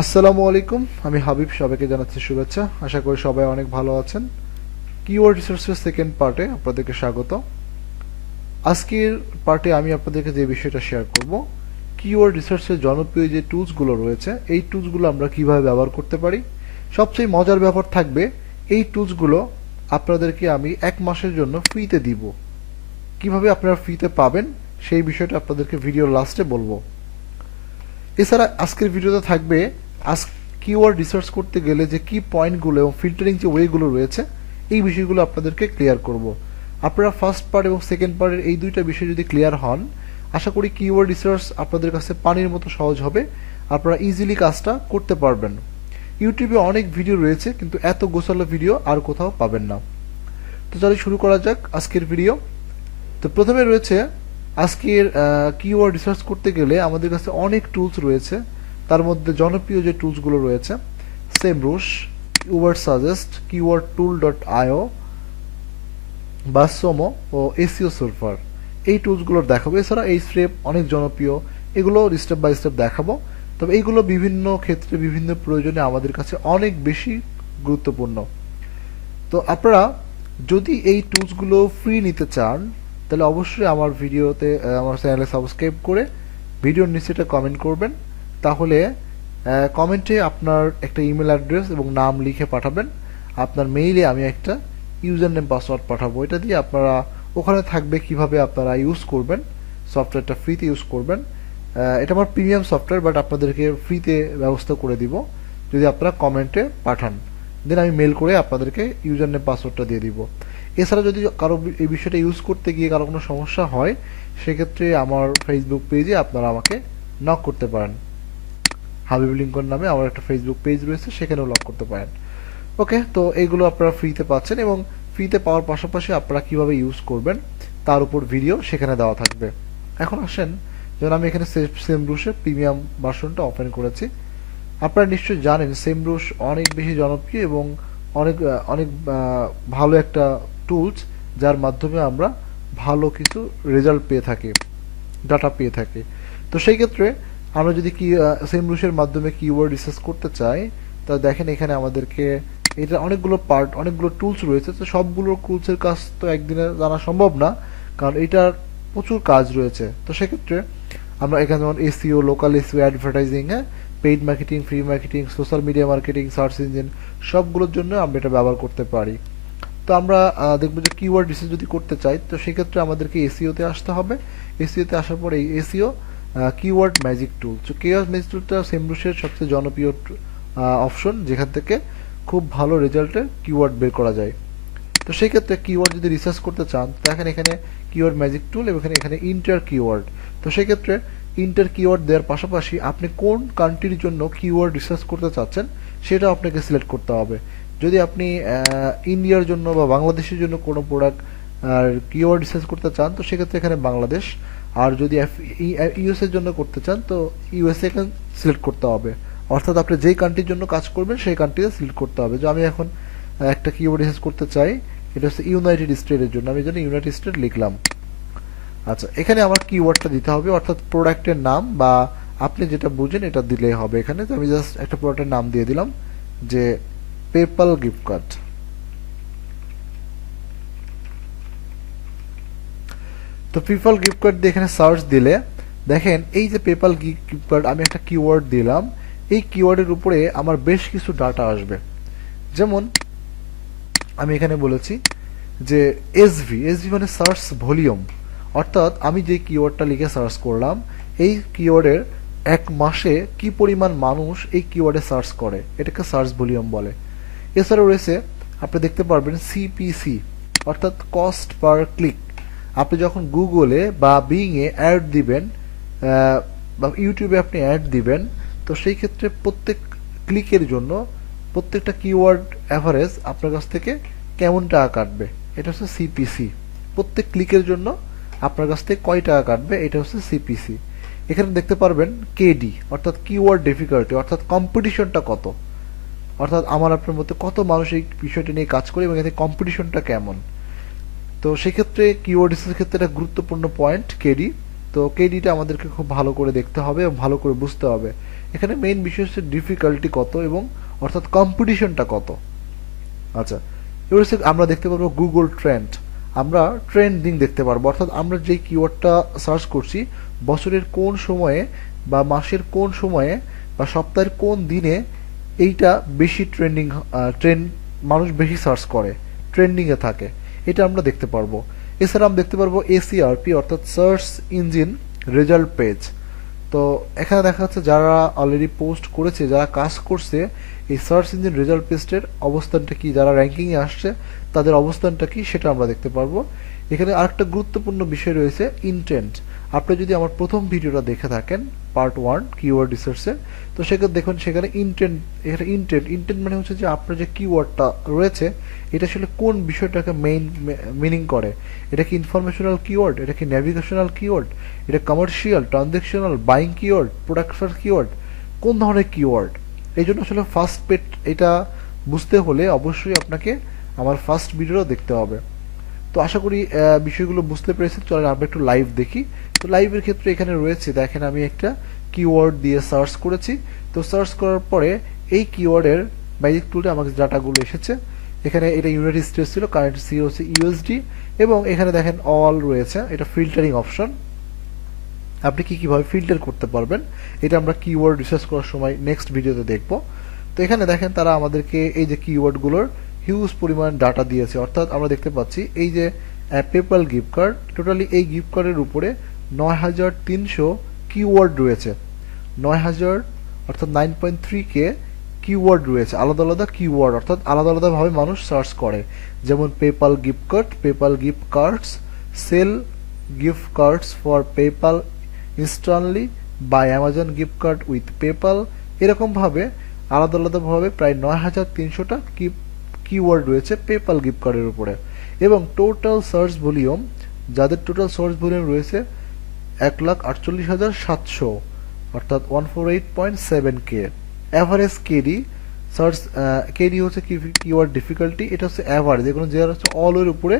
আসসালামু আলাইকুম, আমি হাবিব। সবাইকে জানাচ্ছি শুভেচ্ছা। আশা করি সবাই অনেক ভালো আছেন। কিওয়ার্ড রিসার্চের সেকেন্ড পার্টে আপনাদেরকে স্বাগত। আজকের পার্টে আমি আপনাদেরকে যে বিষয়টা শেয়ার করব, কিওয়ার্ড রিসার্চের জনপ্রিয় যে টুলসগুলো রয়েছে এই টুলসগুলো আমরা কিভাবে ব্যবহার করতে পারি। সবচেয়ে মজার ব্যাপার থাকবে, এই টুলসগুলো আপনাদেরকে আমি 1 মাসের জন্য ফ্রিতে দিব। কিভাবে আপনারা ফ্রিতে পাবেন সেই বিষয়টা আপনাদেরকে ভিডিওর লাস্টে বলবো। এছাড়া আজকের ভিডিওতে থাকবে কিওয়ার্ড রিসার্চ করতে গেলে যে কি পয়েন্টগুলো এবং ফিল্টারিং যে ওয়েগুলো রয়েছে এই বিষয়গুলো আপনাদেরকে ক্লিয়ার করব। আপনারা ফার্স্ট পার্ট এবং সেকেন্ড পার্টের এই দুইটা বিষয় যদি ক্লিয়ার হন, আশা করি কিওয়ার্ড রিসার্চ আপনাদের কাছে পানির মতো সহজ হবে। আপনারা ইজিলি কাজটা করতে পারবেন। ইউটিউবে অনেক ভিডিও রয়েছে, কিন্তু এত গোছালো ভিডিও আর কোথাও পাবেন না। তো চলো শুরু করা যাক আজকের ভিডিও। তো প্রথমে রয়েছে আজকের কিওয়ার্ড রিসার্চ করতে গেলে আমাদের কাছে অনেক টুলস রয়েছে। তার মধ্যে জনপ্রিয় যে টুলসগুলো রয়েছে, SEMrush, keyword suggest, keyword tool dot IO বা সোমো ও এসইও সার্ভার, এই টুলসগুলোর দেখাবো। এছাড়া এই স্টেপ অনেক জনপ্রিয়, এগুলো স্টেপ বাই স্টেপ দেখাবো। তবে এইগুলো বিভিন্ন ক্ষেত্রে বিভিন্ন প্রয়োজনে আমাদের কাছে অনেক বেশি গুরুত্বপূর্ণ। তো আপনারা যদি এই টুলসগুলো ফ্রি নিতে চান তাহলে অবশ্যই আমার ভিডিওতে আমার চ্যানেলে সাবস্ক্রাইব করে ভিডিওর নিচে একটা কমেন্ট করবেন। তাহলে কমেন্টে আপনার একটা ইমেল অ্যাড্রেস এবং নাম লিখে পাঠাবেন। আপনার মেইলে আমি একটা ইউজার নেম পাসওয়ার্ড পাঠাবো। এটা দিয়ে আপনারা ওখানে থাকবে কিভাবে আপনারা ইউজ করবেন, সফটওয়্যারটা ফ্রিতে ইউজ করবেন। এটা আমার প্রিমিয়াম সফটওয়্যার, বাট আপনাদেরকে ফ্রিতে ব্যবস্থা করে দিব যদি আপনারা কমেন্টে পাঠান। দেন আমি মেল করে আপনাদেরকে ইউজার নেম পাসওয়ার্ডটা দিয়ে দিব। এছাড়া যদি কারো এই বিষয়টা ইউজ করতে গিয়ে কারো কোনো সমস্যা হয়, সেক্ষেত্রে আমার ফেসবুক পেজে আপনারা আমাকে নক করতে পারেন। হাবিব লিঙ্কন নামে আমার একটা ফেসবুক পেজ রয়েছে, সেখানেও লক করতে পারেন। ওকে, তো এইগুলো আপনারা ফ্রিতে পাচ্ছেন এবং ফ্রিতে পাওয়ার পাশাপাশি আপনারা কিভাবে ইউজ করবেন তার উপর ভিডিও সেখানে দেওয়া থাকবে। এখন আসেন, যেমন আমি এখানে SEMrush'ের প্রিমিয়াম ভার্সনটা ওপেন করেছি। আপনারা নিশ্চয়ই জানেন SEMrush অনেক বেশি জনপ্রিয় এবং অনেক অনেক ভালো একটা টুলস, যার মাধ্যমে আমরা ভালো কিছু রেজাল্ট পেয়ে থাকি, ডাটা পেয়ে থাকি। তো সেই ক্ষেত্রে আমরা যদি SEMrush'ের মাধ্যমে কিওয়ার্ড রিসার্চ করতে চাই, তা দেখেন এখানে আমাদেরকে এটা অনেকগুলো পার্ট, অনেকগুলো টুলস রয়েছে। তো সবগুলো টুলসের কাজ তো একদিনে জানা সম্ভব না, কারণ এটার প্রচুর কাজ রয়েছে। তো সেক্ষেত্রে আমরা এখানে যেমন SEO, local SEO, advertising, paid marketing, free marketing, social media marketing, search engine, সবগুলোর জন্য আমরা এটা ব্যবহার করতে পারি। তো আমরা দেখবো যে কিওয়ার্ড রিসার্চ যদি করতে চাই, তো সেক্ষেত্রে আমাদেরকে এসইওতে আসতে হবে। এসইওতে আসার পর এই এসইও কিওয়ার্ড ম্যাজিক টুল, তো কিওয়ার্ড ম্যাজিক টুলটা SEMrush'ের সবচেয়ে জনপ্রিয় অপশন, যেখান থেকে খুব ভালো রেজাল্টের কিওয়ার্ড বের করা যায়। তো সেই ক্ষেত্রে কিওয়ার্ড যদি রিসার্চ করতে চান, দেখেন এখানে কিওয়ার্ড ম্যাজিক টুল এবং এখানে ইন্টার কিওয়ার্ড। তো সেই ক্ষেত্রে ইন্টার কিওয়ার্ড দেওয়ার পাশাপাশি আপনি কোন কান্ট্রির জন্য কিওয়ার্ড রিসার্চ করতে চাচ্ছেন সেটা আপনাকে সিলেক্ট করতে হবে। যদি আপনি ইন্ডিয়ার জন্য বা বাংলাদেশের জন্য কোনো প্রোডাক্ট কিওয়ার্ড রিসার্চ করতে চান, তো সেক্ষেত্রে এখানে বাংলাদেশ। আর যদি ইউএসএর জন্য করতে চান, তো ইউএসএ এখানে সিলেক্ট করতে হবে। অর্থাৎ আপনি যেই কান্ট্রির জন্য কাজ করবেন সেই কান্ট্রিতে সিলেক্ট করতে হবে। যে আমি এখন একটা কিওয়ার্ড রিসার্চ করতে চাই, এটা হচ্ছে ইউনাইটেড স্টেটের জন্য, আমি জানি ইউনাইটেড স্টেট লিখলাম। আচ্ছা, এখানে আমার কিওয়ার্ডটা দিতে হবে, অর্থাৎ প্রোডাক্টের নাম বা আপনি যেটা বুঝেন এটা দিলেই হবে। এখানে তো আমি জাস্ট একটা প্রোডাক্টের নাম দিয়ে দিলাম, যে পেপ্যাল গিফট কার্ড। তো পেপ্যাল গিফট কার্ড দিয়ে এখানে সার্চ দিলে দেখেন এই যে পেপ্যাল গিফট কার্ড, আমি একটা কিওয়ার্ড দিলাম। এই কিওয়ার্ডের উপরে আমার বেশ কিছু ডাটা আসবে। যেমন আমি এখানে বলেছি যে এসভি মানে সার্চ ভলিউম, অর্থাৎ আমি যে কিওয়ার্ডটা লিখে সার্চ করলাম এই কিওয়ার্ডের 1 মাসে কি পরিমাণ মানুষ এই কিওয়ার্ডে সার্চ করে, এটাকে সার্চ ভলিউম বলে। এছাড়াও রয়েছে, আপনি দেখতে পারবেন সিপিসি, অর্থাৎ কস্ট পার ক্লিক। আপনি যখন গুগলে বা বিংয়ে অ্যাড দিবেন বা ইউটিউবে আপনি অ্যাড দিবেন, তো সেই ক্ষেত্রে প্রত্যেক ক্লিকের জন্য প্রত্যেকটা কিওয়ার্ড অ্যাভারেজ আপনার কাছ থেকে কেমন টাকা কাটবে, এটা হচ্ছে সিপিসি। প্রত্যেক ক্লিকের জন্য আপনার কাছ থেকে কয় টাকা কাটবে, এটা হচ্ছে সিপিসি। এখানে দেখতে পারবেন কেডি, অর্থাৎ কিওয়ার্ড ডিফিকাল্টি, অর্থাৎ কম্পিটিশনটা কত, অর্থাৎ আমার আপনার মধ্যে কত মানুষ এই বিষয়টি নিয়ে কাজ করে এবং এতে কম্পিটিশনটা কেমন। তো সেক্ষেত্রে কিওয়ার্ড রিসার্চের ক্ষেত্রে একটা গুরুত্বপূর্ণ পয়েন্ট কেডি। তো কেডিটা আমাদেরকে খুব ভালো করে দেখতে হবে এবং ভালো করে বুঝতে হবে। এখানে মেইন বিষয় হচ্ছে ডিফিকাল্টি কত এবং অর্থাৎ কম্পিটিশনটা কত। আচ্ছা, এবার হচ্ছে আমরা দেখতে পারবো গুগল ট্রেন্ড, আমরা ট্রেন্ডিং দেখতে পারবো, অর্থাৎ আমরা যে কিওয়ার্ডটা সার্চ করছি বছরের কোন সময়ে বা মাসের কোন সময়ে বা সপ্তাহের কোন দিনে এইটা বেশি ট্রেন্ড মানুষ বেশি সার্চ করে, ট্রেন্ডিংয়ে থাকে, এটা আমরা দেখতে পারবো। এছাড়া আমরা দেখতে পারবো এসইআরপি অর্থাৎ সার্চ ইঞ্জিন রেজাল্ট পেজ। তো এখানে দেখা যাচ্ছে যারা অলরেডি পোস্ট করেছে, যারা কাজ করছে এই সার্চ ইঞ্জিন রেজাল্ট পেজের অবস্থানটা কি, যারা র্যাঙ্কিংয়ে আসছে তাদের অবস্থানটা কি সেটা আমরা দেখতে পারবো। এখানে আরেকটা গুরুত্বপূর্ণ বিষয় রয়েছে ইন্টেন্ট। আপনি যদি আমার প্রথম ভিডিওটা দেখে থাকেন পার্ট 1 কিওয়ার্ড রিসার্চের, তো সেখানে দেখুন সেখানে ইন্টেন্ট মানে হচ্ছে যে আপনার যে কিওয়ার্ডটা রয়েছে এটা আসলে কোন বিষয়টাকে মিনিং করে। এটা কি ইনফরমেশনাল কিওয়ার্ড, এটা কি ন্যাভিগেশনাল কিওয়ার্ড, এটা commercial, transactional, buying keyword, production keyword, কোন ধরনের কিওয়ার্ড। এই জন্য আসলে ফার্স্ট পেট এটা বুঝতে হলে অবশ্যই আপনাকে আমার ফার্স্ট ভিডিওটা দেখতে হবে। তো আশা করি বিষয়গুলো বুঝতে পেরেছেন। চলেন আমরা একটু লাইভ দেখি। তো লাইভের ক্ষেত্রে এখানে রয়েছে, দেখেন আমি একটা কিওয়ার্ড দিয়ে সার্চ করেছি। তো সার্চ করার পরে এই কিওয়ার্ডের ম্যাজিক টুলে আমাকে ডাটাগুলো এসেছে। এখানে এটা ইউনাইটেড স্টেটস ছিল, কারেন্সি হচ্ছে ইউএসডি, এবং এখানে দেখেন অল রয়েছে, এটা ফিল্টারিং অপশন। আপনি কিভাবে ফিল্টার করতে পারবেন এটা আমরা কিওয়ার্ড রিসার্চ করার সময় নেক্সট ভিডিওতে দেখব। তো এখানে দেখেন তারা আমাদেরকে এই যে কিওয়ার্ডগুলোর হিউজ পরিমাণ ডাটা দিয়েছে, অর্থাৎ আমরা দেখতে পাচ্ছি এই যে পেপ্যাল গিফট কার্ড, টোটালি এই গিফট কার্ডের উপরে ৯৩০০ কিওয়ার্ড রয়েছে। ৯০০০ অর্থাৎ 9.3K কিওয়ার্ড রয়েছে, আলাদা আলাদা কিওয়ার্ড, অর্থাৎ আলাদা আলাদাভাবে মানুষ সার্চ করে। যেমন PayPal gift card, PayPal gift cards, sell gift cards for PayPal instantly, buy Amazon gift card with PayPal, এরকমভাবে আলাদা আলাদাভাবে প্রায় ৯৩০০টা কিওয়ার্ড রয়েছে পেপ্যাল গিফট কার্ডের উপরে। এবং টোটাল সার্চ ভলিউম, যাদের টোটাল সার্চ ভলিউম রয়েছে ১,৪৮,৭০০, অর্থাৎ 148.7K। Average KD search, KD হচ্ছে কিওয়ার্ড ডিফিকাল্টি, এটা হচ্ছে অ্যাভারেজ, এগুলো যে হচ্ছে অল এর উপরে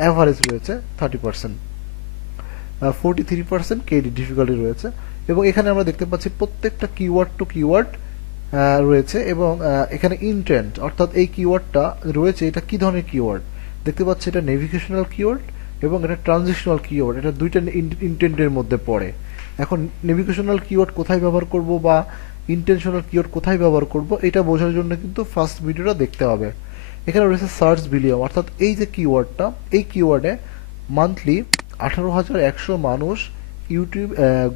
অ্যাভারেজ রয়েছে 30%, 43% কেডি ডিফিকাল্টি রয়েছে। এবং এখানে আমরা দেখতে পাচ্ছি প্রত্যেকটা কিওয়ার্ড টু কিওয়ার্ড রয়েছে। এবং এখানে ইন্টেন্ট, অর্থাৎ এই কিওয়ার্ডটা রয়েছে এটা কি ধরনের কিওয়ার্ড দেখতে পাচ্ছি, এটা নেভিগেশনাল কিওয়ার্ড এবং এটা ট্রানজিশনাল কিওয়ার্ড, এটা দুইটা ইন্টেন্টের মধ্যে পড়ে। এখন নেভিগেশনাল কিওয়ার্ড কোথায় ব্যবহার করব বা ইন্টেনশনাল কিওয়ার্ড কোথায় ব্যবহার করব এটা বোঝার জন্য কিন্তু ফার্স্ট ভিডিওটা দেখতে হবে। এখানে রয়েছে সার্চ ভলিউম, অর্থাৎ এই যে কিওয়ার্ডটা, এই কিওয়ার্ডে মান্থলি ১৮,১০০ মানুষ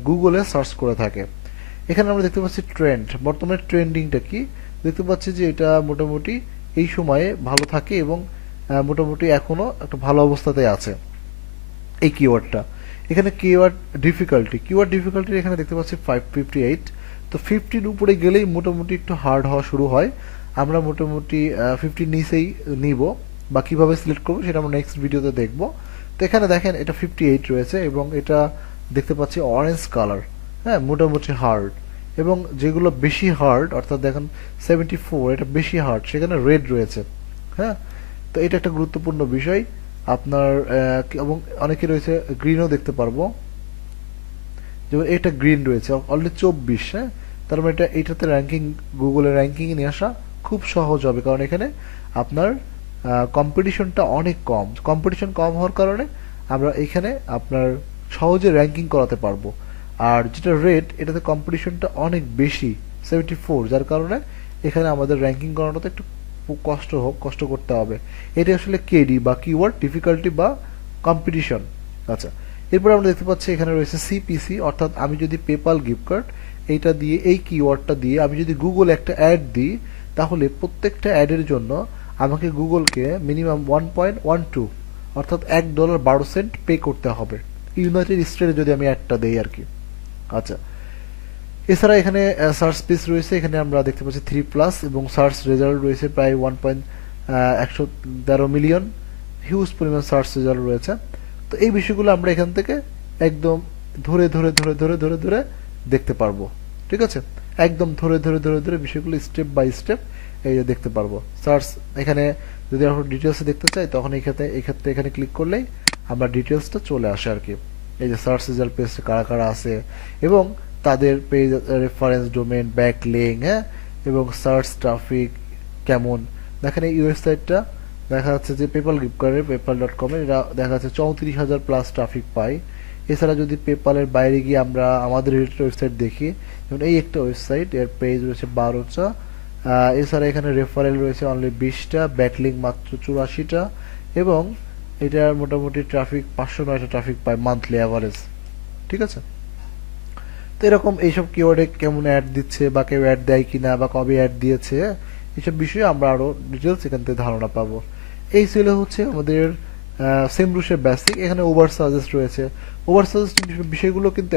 গুগলে সার্চ করে থাকে। এখানে আমরা দেখতে পাচ্ছি ট্রেন্ড, বর্তমানে ট্রেন্ডিংটা কি দেখতে পাচ্ছি যে এটা মোটামুটি এই সময়ে ভালো থাকে এবং মোটামুটি এখনো একটা ভালো অবস্থাতে আছে এই কিওয়ার্ডটা। এখানে কিওয়ার্ড ডিফিকাল্টি এখানে দেখতে পাচ্ছি 558। তো 50 উপরে গেলেই মোটামুটি একটু হার্ড হওয়া শুরু হয়। আমরা মোটামুটি 50 নিচেই নিব, বা কিভাবে সিলেক্ট করবো সেটা আমরা নেক্সট ভিডিওতে দেখব। তো এখানে দেখেন এটা 58 রয়েছে এবং এটা দেখতে পাচ্ছি অরেঞ্জ কালার, হ্যাঁ মোটামুটি হার্ড। এবং যেগুলো বেশি হার্ড, অর্থাৎ দেখেন 74, এটা বেশি হার্ড, সেখানে রেড রয়েছে। হ্যাঁ, তো এটা একটা গুরুত্বপূর্ণ বিষয় আপনার। এবং অনেকে রয়েছে গ্রিনও দেখতে পারবো, যেমন এটা গ্রিন রয়েছে অলরেডি 24। হ্যাঁ, তার মানে এটাতে র্যাঙ্কিং, গুগলের র্যাঙ্কিং নিয়ে আসা খুব সহজ হবে, কারণ এখানে আপনার কম্পিটিশনটা অনেক কম। কম্পিটিশন কম হওয়ার কারণে আমরা এখানে আপনার সহজে র্যাঙ্কিং করাতে পারবো। আর যেটা রেড, এটাতে কম্পিটিশনটা অনেক বেশি 74, যার কারণে এখানে আমাদের র্যাঙ্কিং করানোটা একটু কষ্ট করতে হবে। এটা আসলে কেডি বা কিওয়ার্ড ডিফিকাল্টি বা কম্পিটিশন। আচ্ছা, এরপর আমরা দেখতে পাচ্ছি এখানে রয়েছে সিপিসি, অর্থাৎ আমি যদি পেপ্যাল গিফট কার্ড এইটা দিয়ে, এই কিওয়ার্ডটা দিয়ে আমি যদি গুগল একটা অ্যাড দিই, তাহলে প্রত্যেকটা অ্যাডের জন্য আমাকে গুগলকে মিনিমাম 1.12, অর্থাৎ $1.12 পে করতে হবে, ইউনাইটেড স্টেটে যদি আমি অ্যাডটা দেই আর কি। আচ্ছা, এছাড়া এখানে সার্চ স্পেস রয়েছে, এখানে আমরা দেখতে পাচ্ছি 3+ এবং সার্চ রেজাল্ট রয়েছে প্রায় 1.113 মিলিয়ন, হিউজ পরিমাণ সার্চ রেজাল্ট রয়েছে। তো এই বিষয়গুলো আমরা এখান থেকে একদম ধরে ধরে ধরে ধরে ধরে ধরে দেখতে পারবো। ঠিক আছে, একদম ধরে ধরে ধরে ধরে বিষয়গুলো স্টেপ বাই স্টেপ এই দেখতে পারবো। সার্চ এখানে যদি আমরা ডিটেলসে দেখতে চাই, তখন এই ক্ষেত্রে এখানে ক্লিক করলেই আমরা ডিটেলসটা চলে আসে আর কি। এই যে সার্চ রেজাল্ট পেজে কারা কারা আছে এবং তাদের পেজ রেফারেন্স ডোমেন ব্যাকলিং, হ্যাঁ, এবং সার্চ ট্রাফিক কেমন। দেখেন এই ওয়েবসাইটটা দেখা যাচ্ছে যে পেপাল গিফটকার্ডের পেপাল.com-এর এরা দেখা যাচ্ছে 34,000 প্লাস ট্রাফিক পায়। এছাড়া যদি পেপালের বাইরে গিয়ে আমরা আমাদের রিলেটেড ওয়েবসাইট দেখি, যেমন এই একটা ওয়েবসাইট, এর পেজ রয়েছে 12টা, এছাড়া এখানে রেফারেল রয়েছে অনলি 20টা, ব্যাকলিং মাত্র 84টা, এবং এটার মোটামুটি ট্রাফিক 509টা ট্রাফিক পায় মান্থলি অ্যাভারেজ। ঠিক আছে, তো এরকম এইসব কিওয়ার্ডে কেমন অ্যাড দিচ্ছে বা কেউ অ্যাড দেয় কিনা বা কবে অ্যাড দিয়েছে, এইসব বিষয়ে আমরা আরো ডিটেলস এখান থেকে ধারণা পাবো। এই ছিল হচ্ছে আমাদের সেমরুশের বেসিক। এখানে ওভার সাজেস্ট রয়েছে। ওভার সাজেস্ট বিষয়গুলো কিন্তু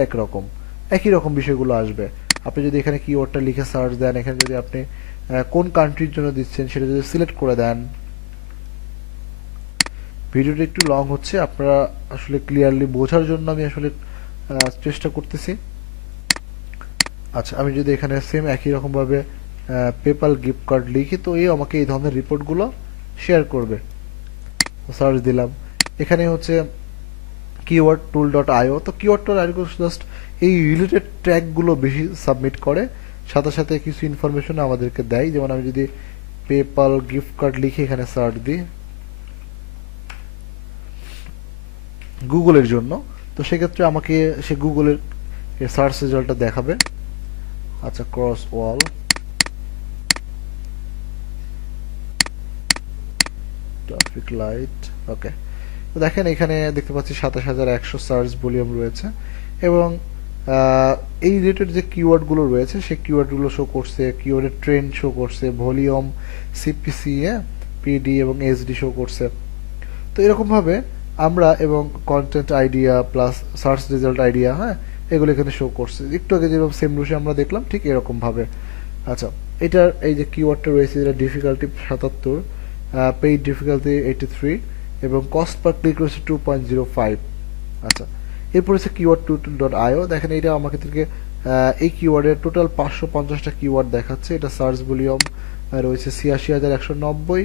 একই রকম বিষয়গুলো আসবে। আপনি যদি এখানে কিওয়ার্ডটা লিখে সার্চ দেন, এখানে যদি আপনি কোন কান্ট্রির জন্য দিচ্ছেন সেটা যদি সিলেক্ট করে দেন। ভিডিওটা একটু লং হচ্ছে, আপনারা আসলে ক্লিয়ারলি বোঝার জন্য আমি আসলে চেষ্টা করতেছি। আচ্ছা, আমি যদি এখানে সেম একই রকম ভাবে পেপাল গিফট কার্ড লিখি, তো এই আমাকে এই ধরনের রিপোর্টগুলো শেয়ার করবে। সার্চ দিলাম, এখানে হচ্ছে কিওয়ার্ড টুল ডট আইও। তো কিওয়ার্ড টুল আইও জাস্ট এই রিলেটেড ট্র্যাকগুলো বেশি সাবমিট করে, সাথে সাথে কিছু ইনফরমেশন আমাদেরকে দেয়। যেমন আমি যদি পেপাল গিফট কার্ড লিখে এখানে সার্চ দিই গুগলের জন্য, তো সেক্ষেত্রে আমাকে সে গুগলের সার্চ রেজাল্টটা দেখাবে। আচ্ছা, ক্রস ওয়াল, ট্রাফিক লাইট, ওকে। তো দেখেন এখানে দেখতে পাচ্ছি 27,100 সার্চ ভলিউম রয়েছে, এবং এই রিলেটেড যে কিওয়ার্ডগুলো রয়েছে সেই কিওয়ার্ডগুলো শো করছে, কিওয়ার্ডের ট্রেন্ড শো করছে, ভলিউম, সিপিসি, পিডি এবং এসডি শো করছে। তো এরকমভাবে আমরা এবং content idea plus search result idea, হ্যাঁ, এগুলো এখানে শো করছে। একটু আগে যেরকম সেমরুশে আমরা দেখলাম ঠিক এরকমভাবে। আচ্ছা, এটার এই যে কিওয়ার্ডটা রয়েছে, এটা ডিফিকাল্টি 77, পেইড ডিফিকাল্টি 83, এবং কস্ট পার ক্লিক রয়েছে 2.05। আচ্ছা, এরপর হচ্ছে কিওয়ার্ড টুল ডট আইও। দেখেন এটা আমাকে থেকে এই কিওয়ার্ডের টোটাল 550টা কিওয়ার্ড দেখাচ্ছে। এটা সার্চ ভলিউম রয়েছে 86,190,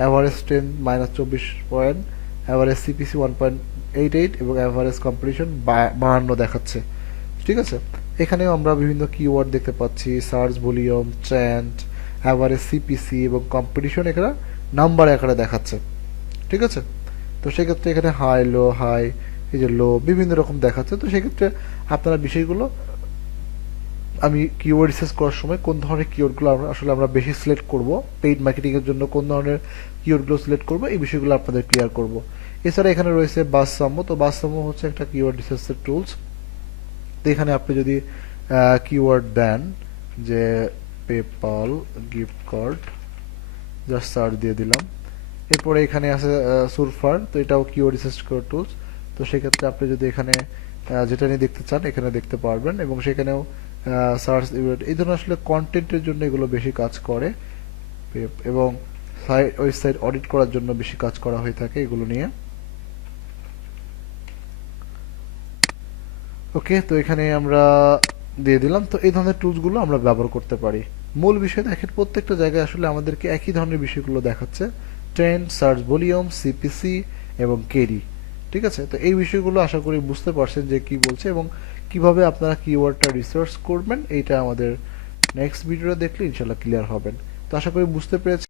average trend -24 point, average CPC 1.88, এবং অ্যাভারেজ কম্পিটিশন 52 দেখাচ্ছে। ঠিক আছে, এখানেও আমরা বিভিন্ন কিওয়ার্ড দেখতে পাচ্ছি, search volume, trend, average CPC এবং কম্পিটিশন এখানে নাম্বার আকারে দেখাচ্ছে। ঠিক আছে, তো সেক্ষেত্রে এখানে হাই, লো, হাই, এই যে লো, বিভিন্ন রকম দেখাচ্ছে। তো সেক্ষেত্রে আপনারা বিষয়গুলো, আমি কিওয়ার্ড রিসার্চ করার সময় কোন ধরনের কিওয়ার্ডগুলো আসলে আমরা বেশি সিলেক্ট করব, পেইড মার্কেটিং এর জন্য কোন ধরনের কিওয়ার্ডগুলো সিলেক্ট করব, এই বিষয়গুলো আপনাদের ক্লিয়ার করব। এছাড়া এখানে রয়েছে বাসসাম্য। তো বাসসাম্য হচ্ছে একটা কিওয়ার্ড রিসার্চের টুলস। তো এখানে আপনি যদি কিওয়ার্ড দেন যে PayPal gift card, just search দিয়ে দিলাম, এরপরে এখানে আছে সুরফার। তো এটাও কিওয়ার্ড রিসার্চ করার টুলস। তো সেক্ষেত্রে আপনি যদি এখানে যেটা নিয়ে দেখতে চান এখানে দেখতে পারবেন, এবং সেখানেও সার্চ এই ধরনের আসলে কন্টেন্টের জন্য এগুলো বেশি কাজ করে, এবং ওয়েবসাইট অডিট করার জন্য বেশি কাজ করা হয়ে থাকে এগুলো নিয়ে। ওকে, তো এখানে আমরা দিয়ে দিলাম। তো এই ধরনের টুলসগুলো আমরা ব্যবহার করতে পারি। মূল বিষয় দেখেন, প্রত্যেকটা জায়গায় আসলে আমাদেরকে একই ধরনের বিষয়গুলো দেখাচ্ছে, ট্রেন্ড, সার্চ ভলিউম, সিপিসি এবং কেডি। ঠিক আছে, তো এই বিষয়গুলো আশা করি বুঝতে পারছেন যে কি বলছে এবং কিভাবে আপনারা কিওয়ার্ডটা রিসার্চ করবেন। এইটা আমাদের নেক্সট ভিডিওটা দেখলে ইনশাল্লাহ ক্লিয়ার হবেন। তো আশা করি বুঝতে পেরেছেন।